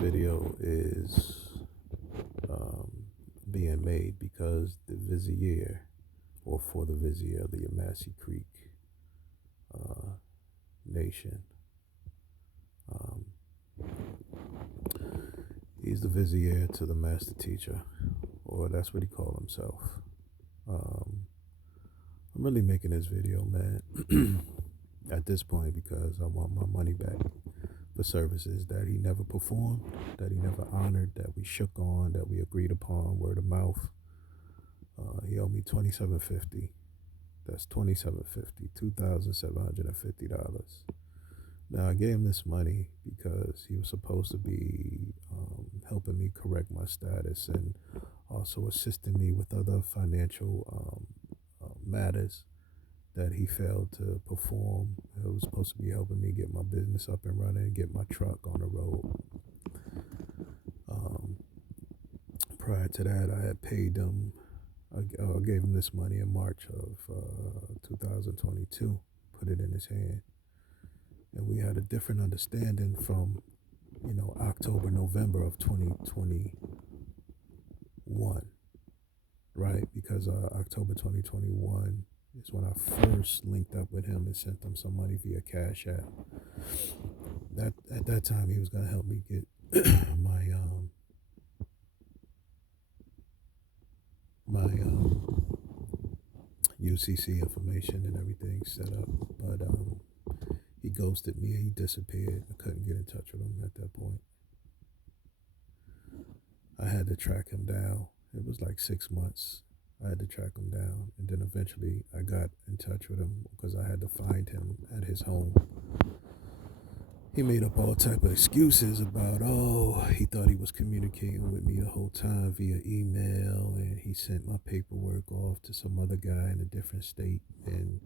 video is um, being made because the Vizier, or for the Vizier, the Yamassee Creek uh, Nation, um, he's the Vizier to the master teacher, or that's what he called himself. Um, I'm really making this video, man, at this point because I want my money back for services that he never performed, that he never honored, that we shook on, that we agreed upon, word of mouth. He owed me $2,750. That's $2,750, $2,750. Now I gave him this money because he was supposed to be helping me correct my status and also assisting me with other financial matters that he failed to perform. It was supposed to be helping me get my business up and running, get my truck on the road. Um, Prior to that, I had paid him. I gave him this money in March of 2022, put it in his hand. And we had a different understanding from, October, November of 2021, right? Because October 2021 is when I first linked up with him and sent him some money via Cash App. At that time, he was going to help me get my UCC information and everything set up, but he ghosted me and he disappeared. I couldn't get in touch with him at that point. I had to track him down. It was like 6 months. I had to track him down, and then eventually I got in touch with him because I had to find him at his home. He made up all type of excuses about, he thought he was communicating with me the whole time via email, and he sent my paperwork off to some other guy in a different state, and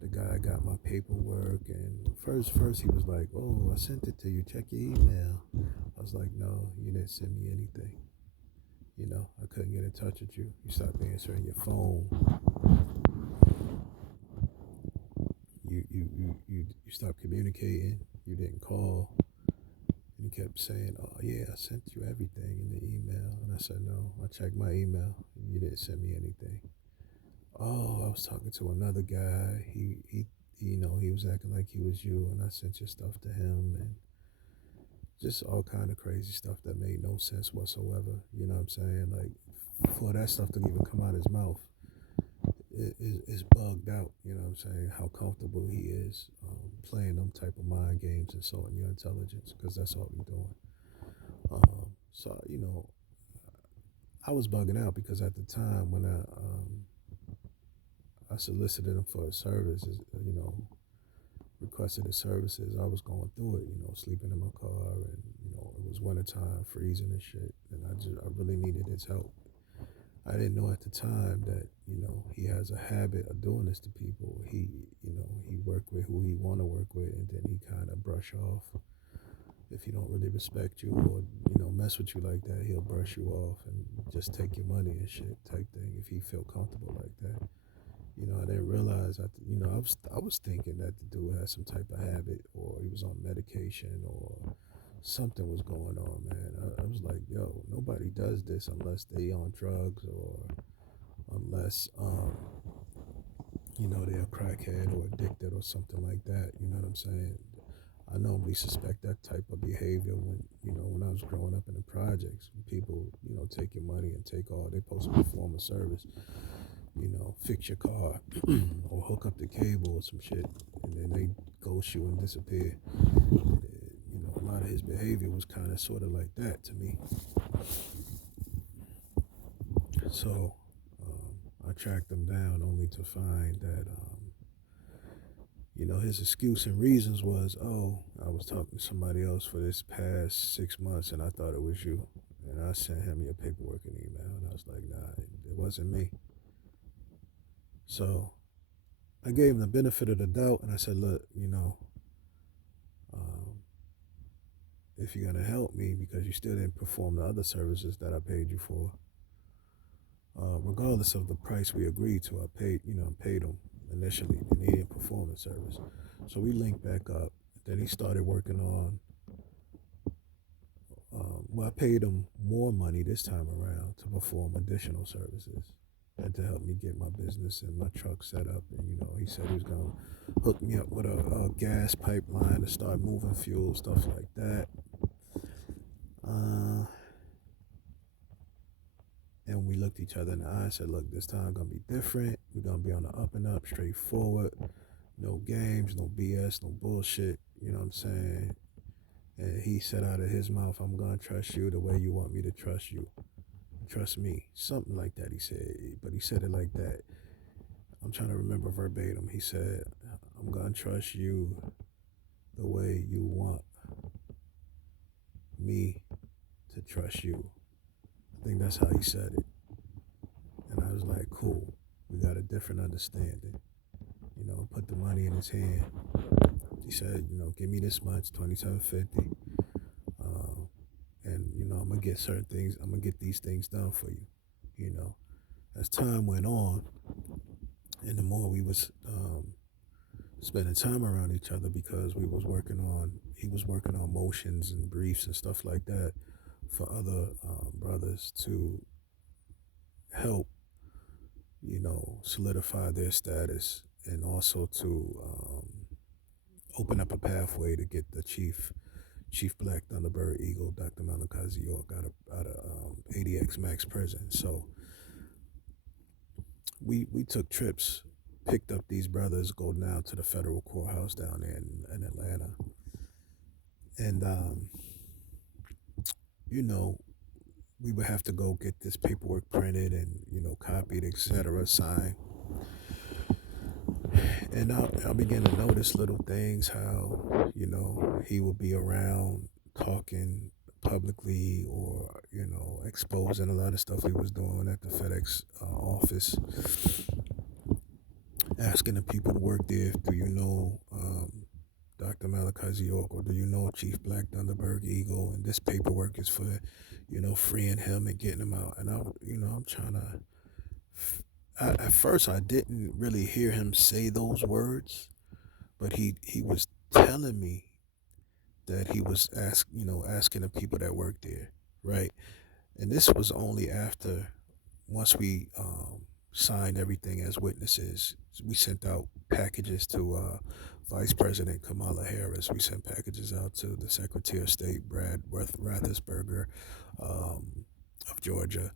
the guy got my paperwork, and first he was like, I sent it to you, check your email. I was like, no, you didn't send me anything. I couldn't get in touch with you. You stopped answering your phone. You stopped communicating. You didn't call. And he kept saying, yeah, I sent you everything in the email. And I said, no, I checked my email. And you didn't send me anything. I was talking to another guy. He was acting like he was you, and I sent your stuff to him, and just all kind of crazy stuff that made no sense whatsoever. You know what I'm saying? Like, for that stuff to even come out of his mouth, it's bugged out. You know what I'm saying? How comfortable he is playing them type of mind games, insulting your intelligence, because that's all he's doing. So, I was bugging out because at the time when I solicited him for his services, requested his services, I was going through it, sleeping in my car, and, it was wintertime, freezing and shit, and I really needed his help. I didn't know at the time that, he has a habit of doing this to people. He work with who he want to work with, and then he kind of brush off. If he don't really respect you or, mess with you like that, he'll brush you off and just take your money and shit type thing if he feel comfortable like that. I didn't realize, I was thinking that the dude had some type of habit, or he was on medication, or something was going on, man. I was like, yo, nobody does this unless they on drugs, or unless, they're a crackhead or addicted or something like that. You know what I'm saying? I normally suspect that type of behavior when I was growing up in the projects. When people, take your money and take all, they're supposed to perform a service. Fix your car or hook up the cable or some shit, and then they ghost you and disappear. A lot of his behavior was kind of sort of like that to me. So I tracked him down only to find that, his excuse and reasons was, I was talking to somebody else for this past 6 months and I thought it was you. And I sent him your paperwork and email, and I was like, nah, it wasn't me. So I gave him the benefit of the doubt, and I said, look, if you're going to help me because you still didn't perform the other services that I paid you for, regardless of the price we agreed to, I paid him initially, and he didn't perform the service. So we linked back up. Then he started working on Well, I paid him more money this time around to perform additional services and to help me get my business and my truck set up. And he said he was gonna hook me up with a gas pipeline to start moving fuel, stuff like that. Uh, and we looked each other in the eye and said, "Look, this time gonna be different. We're gonna be on the up and up, straightforward. No games, no BS, no bullshit." You know what I'm saying? And he said out of his mouth, "I'm gonna trust you the way you want me to trust you. Trust me." Something like that he said. But he said it like that. I'm trying to remember verbatim. He said, "I'm gonna trust you the way you want me to trust you." I think that's how he said it. And I was like, cool. We got a different understanding. Put the money in his hand. He said, give me this much, 2750. And I'm gonna get certain things. I'm gonna get these things done for you. You know, as time went on, and the more we was spending time around each other, because he was working on motions and briefs and stuff like that for other brothers to help, solidify their status, and also to open up a pathway to get the Chief Black Thunderbird Eagle, Dr. Malachi York, out of ADX Max Prison. So we took trips, picked up these brothers, go down to the federal courthouse down there in Atlanta, and you know we would have to go get this paperwork printed and copied, etc., signed. And I began to notice little things, how he would be around talking publicly, or exposing a lot of stuff he was doing at the FedEx office, asking the people to work there, do you know Dr. Malachi York, or do you know Chief Black Thunderbird Eagle, and this paperwork is for freeing him and getting him out. And I'm trying to, at first I didn't really hear him say those words, but he was telling me that he was asking the people that work there, right? And this was only after, once we signed everything as witnesses. We sent out packages to Vice President Kamala Harris. We sent packages out to the Secretary of State Brad Rathersberger of Georgia,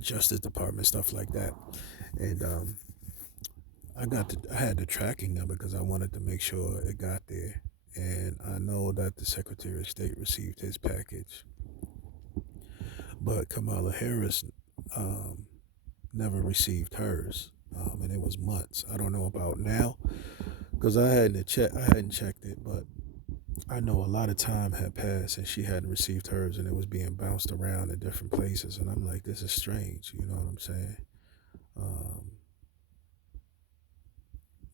Justice Department, stuff like that. And I had the tracking number because I wanted to make sure it got there. And I know that the Secretary of State received his package, but Kamala Harris never received hers, and it was months. I don't know about now because I hadn't checked it, but I know a lot of time had passed and she hadn't received hers, and it was being bounced around in different places. And I'm like, this is strange. You know what I'm saying?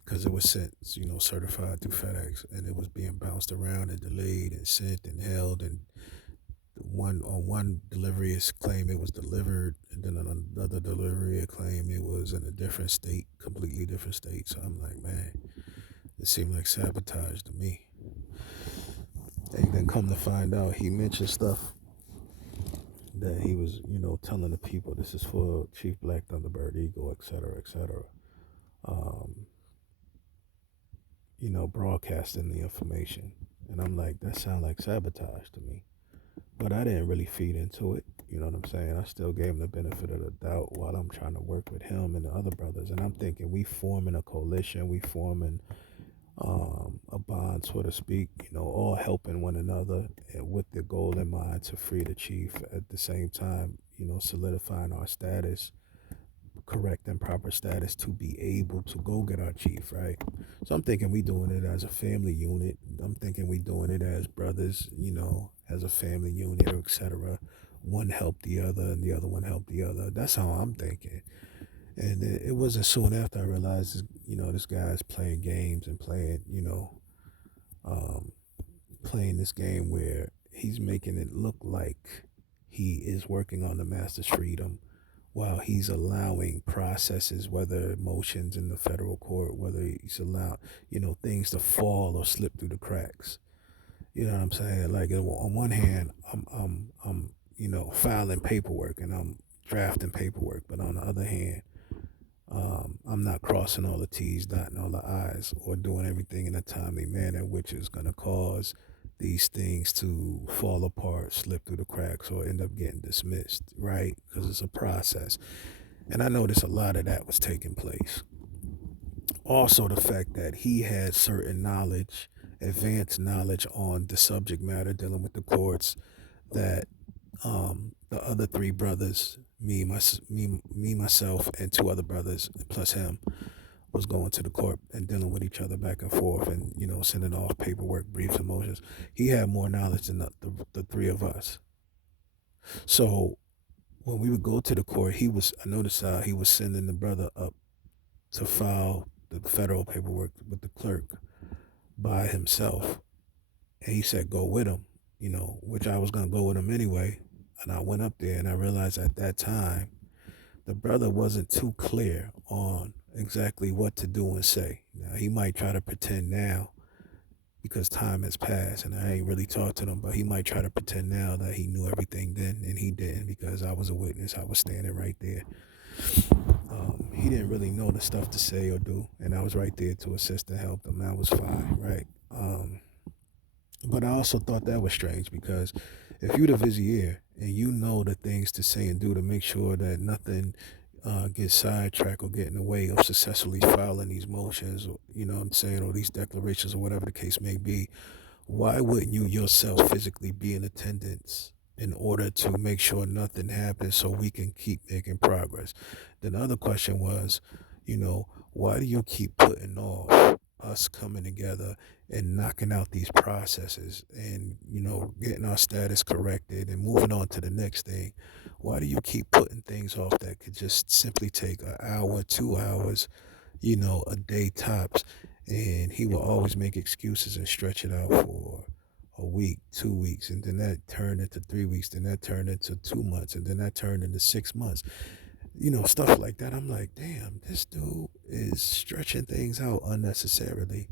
Because it was sent, certified through FedEx, and it was being bounced around and delayed and sent and held. And one delivery is claimed it was delivered, and then on another delivery it claimed it was in a different state, completely different state. So I'm like, man, it seemed like sabotage to me. And then come to find out, he mentioned stuff that he was, telling the people, this is for Chief Black Thunderbird Eagle, et cetera, et cetera. Broadcasting the information. And I'm like, that sounds like sabotage to me. But I didn't really feed into it. You know what I'm saying? I still gave him the benefit of the doubt while I'm trying to work with him and the other brothers. And I'm thinking, we forming a coalition, we forming a bond, so to speak, all helping one another, and with the goal in mind to free the chief, at the same time, solidifying our status, correct and proper status to be able to go get our chief, right? So I'm thinking we doing it as a family unit. I'm thinking we doing it as brothers, as a family unit, etc. One helped the other and the other one helped the other. That's how I'm thinking. And it wasn't soon after I realized, this guy's playing games and playing this game where he's making it look like he is working on the master's freedom, while he's allowing processes, whether motions in the federal court, whether he's allowed, things to fall or slip through the cracks. You know what I'm saying? Like on one hand, I'm filing paperwork and I'm drafting paperwork, but on the other hand, I'm not crossing all the T's, dotting all the I's, or doing everything in a timely manner, which is going to cause these things to fall apart, slip through the cracks, or end up getting dismissed, right? Because it's a process. And I noticed a lot of that was taking place. Also, the fact that he had certain knowledge, advanced knowledge on the subject matter dealing with the courts that the other three brothers, myself, and two other brothers plus him, was going to the court and dealing with each other back and forth, and sending off paperwork, briefs, and motions. He had more knowledge than the three of us. So when we would go to the court, I noticed he was sending the brother up to file the federal paperwork with the clerk by himself, and he said go with him, which I was gonna go with him anyway. And I went up there and I realized at that time the brother wasn't too clear on exactly what to do and say. Now, he might try to pretend now because time has passed and I ain't really talked to him, but he might try to pretend now that he knew everything then, and he didn't, because I was a witness. I was standing right there. He didn't really know the stuff to say or do, and I was right there to assist and help him. That was fine, right? But I also thought that was strange, because if you're the Vizier and you know the things to say and do to make sure that nothing gets sidetracked or get in the way of successfully filing these motions, or what I'm saying, or these declarations, or whatever the case may be, why wouldn't you yourself physically be in attendance in order to make sure nothing happens so we can keep making progress? Then the other question was, why do you keep putting off us coming together and knocking out these processes and, getting our status corrected and moving on to the next thing? Why do you keep putting things off that could just simply take an hour, 2 hours, a day tops? And he will always make excuses and stretch it out for a week, 2 weeks, and then that turned into 3 weeks, then that turned into 2 months, and then that turned into 6 months. Stuff like that. I'm like, damn, this dude is stretching things out unnecessarily,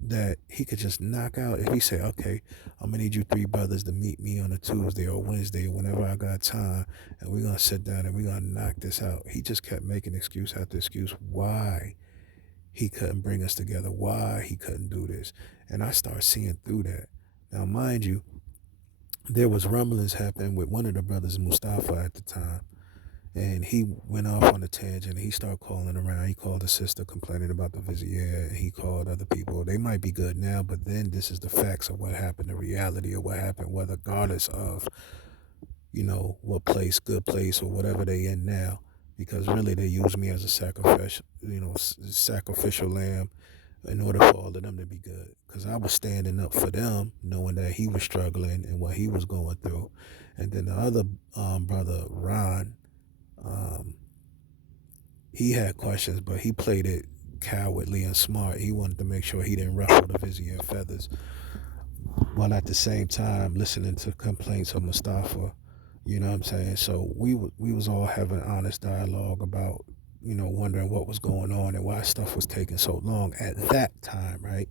that he could just knock out. If he say, okay, I'm gonna need you three brothers to meet me on a Tuesday or Wednesday, whenever I got time, and we're gonna sit down and we're gonna knock this out. He just kept making excuse after excuse why he couldn't bring us together, why he couldn't do this. And I start seeing through that. Now, mind you, there was rumblings happening with one of the brothers, Mustafa, at the time. And he went off on a tangent. He started calling around. He called the sister complaining about the Vizier. And he called other people. They might be good now, but then this is the facts of what happened, the reality of what happened, whether regardless of, what place, good place, or whatever they in now. Because really they used me as a sacrificial lamb in order for all of them to be good. Because I was standing up for them, knowing that he was struggling and what he was going through. And then the other brother, Ron, um, he had questions, but he played it cowardly and smart. He wanted to make sure he didn't ruffle the Vizier feathers, while at the same time listening to complaints of Mustafa. You know what I'm saying? So we was all having honest dialogue about, wondering what was going on and why stuff was taking so long at that time, right?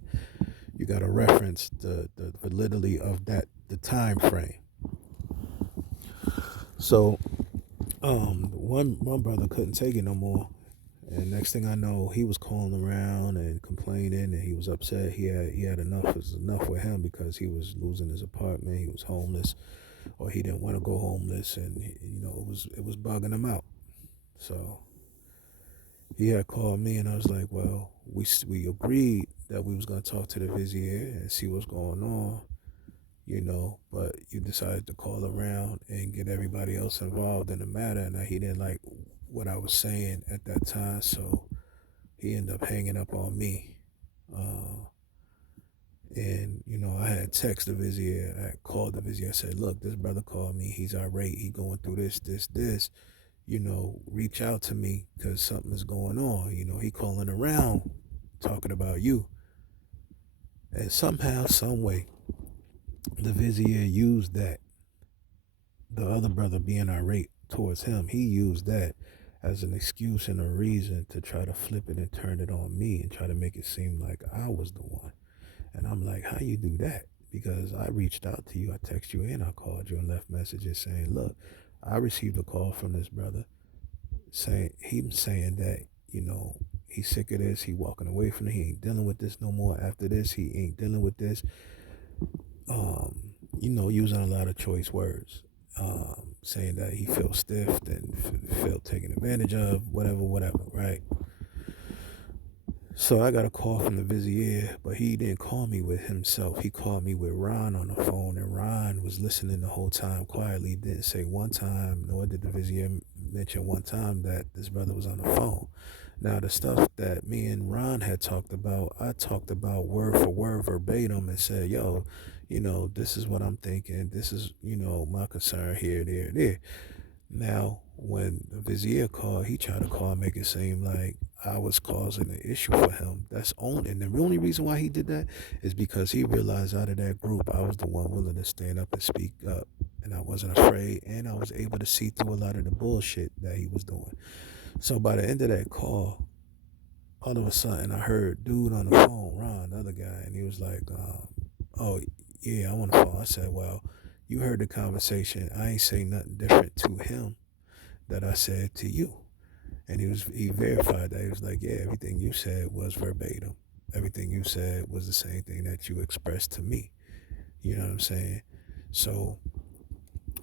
You got to reference the validity of the time frame. So one brother couldn't take it no more, and next thing I know, he was calling around and complaining, and he was upset. He had enough. It was enough with him, because he was losing his apartment. He was homeless, or he didn't want to go homeless, and it was bugging him out. So he had called me, and I was like, well, we agreed that we was gonna talk to the Vizier and see what's going on, but you decided to call around and get everybody else involved in the matter, and that he didn't like what I was saying at that time, so he ended up hanging up on me. Uh, and, I had texted the Vizier, I had called the Vizier, I said, look, this brother called me, he's irate, he going through this, reach out to me, because something is going on, he calling around, talking about you. And somehow, some way, the Vizier used that, the other brother being irate towards him, he used that as an excuse and a reason to try to flip it and turn it on me and try to make it seem like I was the one. And I'm like, how you do that? because I reached out to you, I texted you, and I called you and left messages saying, look, I received a call from this brother saying that, he's sick of this, he walking away from it, he ain't dealing with this no more. After this, he ain't dealing with this. Using a lot of choice words, saying that he felt stiffed and felt taken advantage of, whatever, right? So I got a call from the Vizier, but he didn't call me with himself. He called me with Ron on the phone, and Ron was listening the whole time quietly. Didn't say one time, nor did the Vizier mention one time that this brother was on the phone. Now, the stuff that me and Ron had talked about, I talked about word for word, verbatim, and said, yo, this is what I'm thinking. This is, my concern here, there, there. Now, when the Vizier called, he tried to call and make it seem like I was causing an issue for him. And the only reason why he did that is because he realized out of that group, I was the one willing to stand up and speak up. And I wasn't afraid, and I was able to see through a lot of the bullshit that he was doing. So by the end of that call, all of a sudden I heard dude on the phone, Ron, the other guy, and he was like, oh, yeah, I'm on the phone. I said, well, you heard the conversation. I ain't say nothing different to him that I said to you. And he verified that. He was like, yeah, everything you said was verbatim. Everything you said was the same thing that you expressed to me. You know what I'm saying? So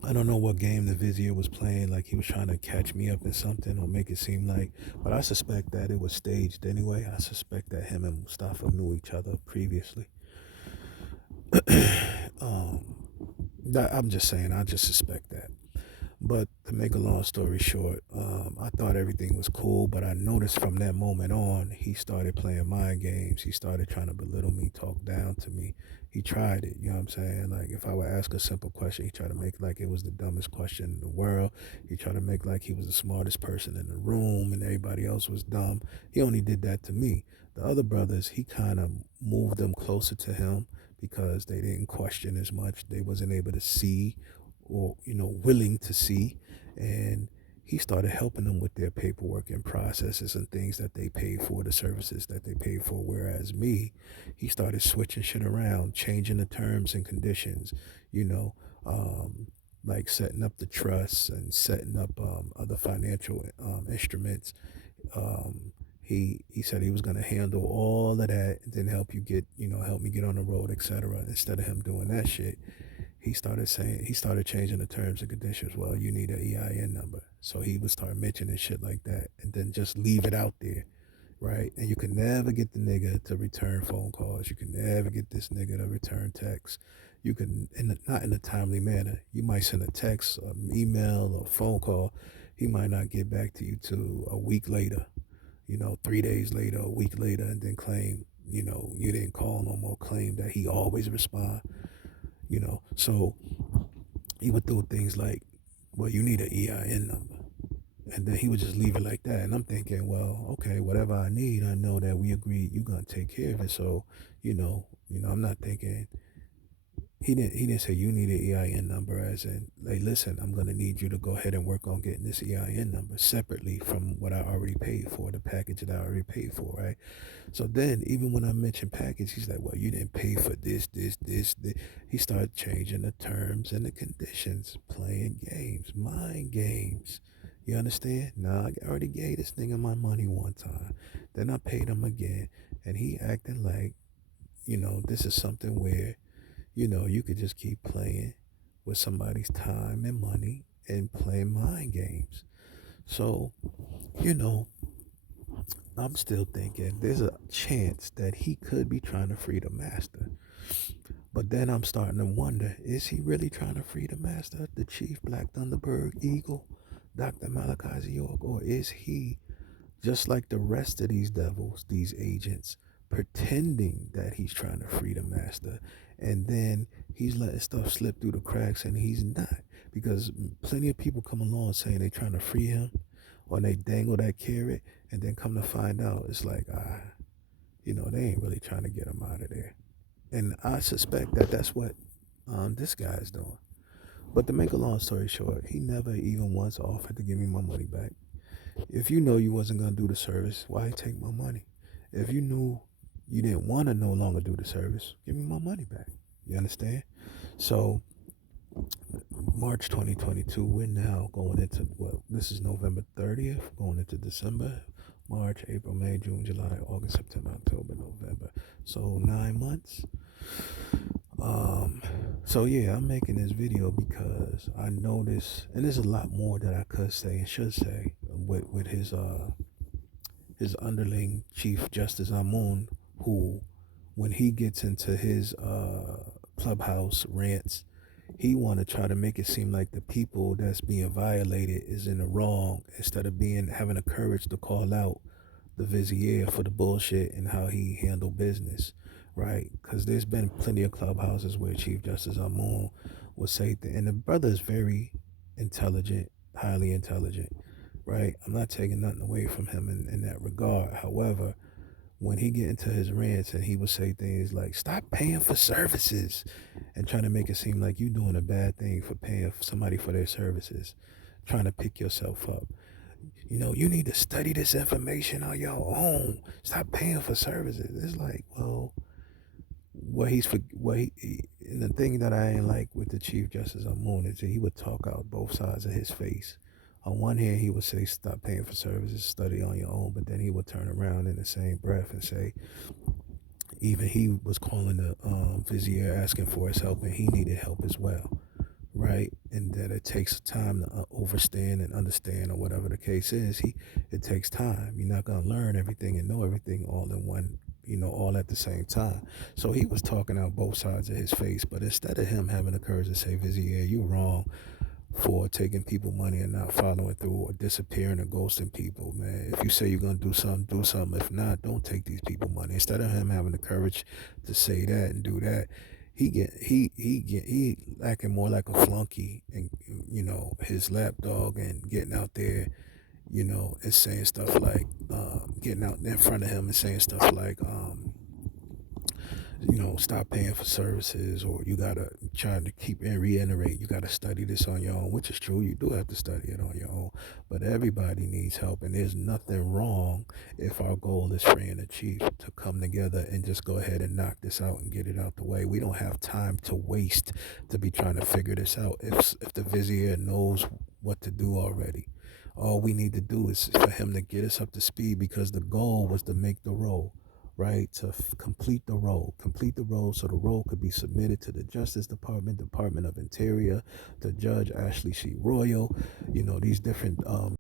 I don't know what game the Vizier was playing, like he was trying to catch me up in something or make it seem like, but I suspect that it was staged anyway. I suspect that him and Mustafa knew each other previously. I'm just saying, I just suspect that. But to make a long story short, I thought everything was cool, but I noticed from that moment on, he started playing mind games. He started trying to belittle me, talk down to me. He tried it, you know what I'm saying? Like, if I would ask a simple question, he tried to make like it was the dumbest question in the world. He tried to make like he was the smartest person in the room and everybody else was dumb. He only did that to me. The other brothers, he kind of moved them closer to him because they didn't question as much. They wasn't able to see or willing to see, and he started helping them with their paperwork and processes and things that they paid for, the services that they paid for. Whereas me, he started switching shit around, changing the terms and conditions, you know like setting up the trusts and setting up other financial instruments. He said he was going to handle all of that and then help me get on the road, etc. Instead of him doing that shit, he started changing the terms and conditions. Well, you need an EIN number. So he would start mentioning shit like that and then just leave it out there, right? And you can never get the nigga to return phone calls. You can never get this nigga to return texts. You can, not in a timely manner. You might send a text, an email, or a phone call. He might not get back to you till a week later, 3 days later, a week later, and then claim, you didn't call no more, claim that he always respond. So he would do things like, well, you need an EIN number. And then he would just leave it like that. And I'm thinking, well, okay, whatever I need, I know that we agreed you're going to take care of it. So, I'm not thinking, he didn't say you need an EIN number as in, like, listen, I'm going to need you to go ahead and work on getting this EIN number separately from what I already paid for, the package that I already paid for, right? So then, even when I mentioned package, he's like, well, you didn't pay for this. He started changing the terms and the conditions, playing games, mind games. You understand? Now, I already gave this nigga my money one time. Then I paid him again. And he acting like, this is something where, you could just keep playing with somebody's time and money and playing mind games. So, you know, I'm still thinking there's a chance that he could be trying to free the master. But then I'm starting to wonder, is he really trying to free the master, the chief Black Thunderbird Eagle, Dr. Malachi York, or is he just like the rest of these devils, these agents, pretending that he's trying to free the master, and then he's letting stuff slip through the cracks and he's not? Because plenty of people come along saying they're trying to free him, or they dangle that carrot, and then come to find out it's like, they ain't really trying to get him out of there. And I suspect that that's what this guy is doing. But to make a long story short, he never even once offered to give me my money back. If you know you wasn't going to do the service, why take my money? If you knew you didn't want to no longer do the service, give me my money back. You understand? So March 2022, we're now going into what? This is November 30th, going into December, March, April, May, June, July, August, September, October, November. So 9 months. Um, so yeah, I'm making this video because I noticed, and there's a lot more that I could say and should say with his underling, Chief Justice Amun, who, when he gets into his clubhouse rants, he want to try to make it seem like the people that's being violated is in the wrong, instead of having the courage to call out the Vizier for the bullshit and how he handled business, right? Because there's been plenty of clubhouses where Chief Justice Amun would say and the brother is very intelligent, highly intelligent, right? I'm not taking nothing away from him in that regard. However, when he get into his rants and he would say things like, stop paying for services, and trying to make it seem like you doing a bad thing for paying somebody for their services, trying to pick yourself up. You know, you need to study this information on your own. Stop paying for services. It's like, well, and the thing that I ain't like with the Chief Justice Amun is that he would talk out both sides of his face. On one hand, he would say, stop paying for services, study on your own. But then he would turn around in the same breath and say, even he was calling the Vizier asking for his help, and he needed help as well, right? And that it takes time to overstand and understand, or whatever the case is. It takes time. You're not gonna learn everything and know everything all in one, all at the same time. So he was talking out both sides of his face, but instead of him having the courage to say, Vizier, you're wrong for taking people money and not following through, or disappearing or ghosting people, man. If you say you're gonna do something, do something. If not, don't take these people money. Instead of him having the courage to say that and do that, he acting more like a flunky, and his lapdog, and getting out there, and saying stuff like, getting out in front of him and saying stuff like, stop paying for services, or you gotta try to keep and reiterate, you gotta study this on your own, which is true. You do have to study it on your own, but everybody needs help, and there's nothing wrong if our goal is freeing the chief to come together and just go ahead and knock this out and get it out the way. We don't have time to waste to be trying to figure this out. If the Vizier knows what to do already, all we need to do is for him to get us up to speed, because the goal was to make the roll, right? To complete the role so the role could be submitted to the Justice Department, Department of Interior, to Judge Ashley C. Royal, these different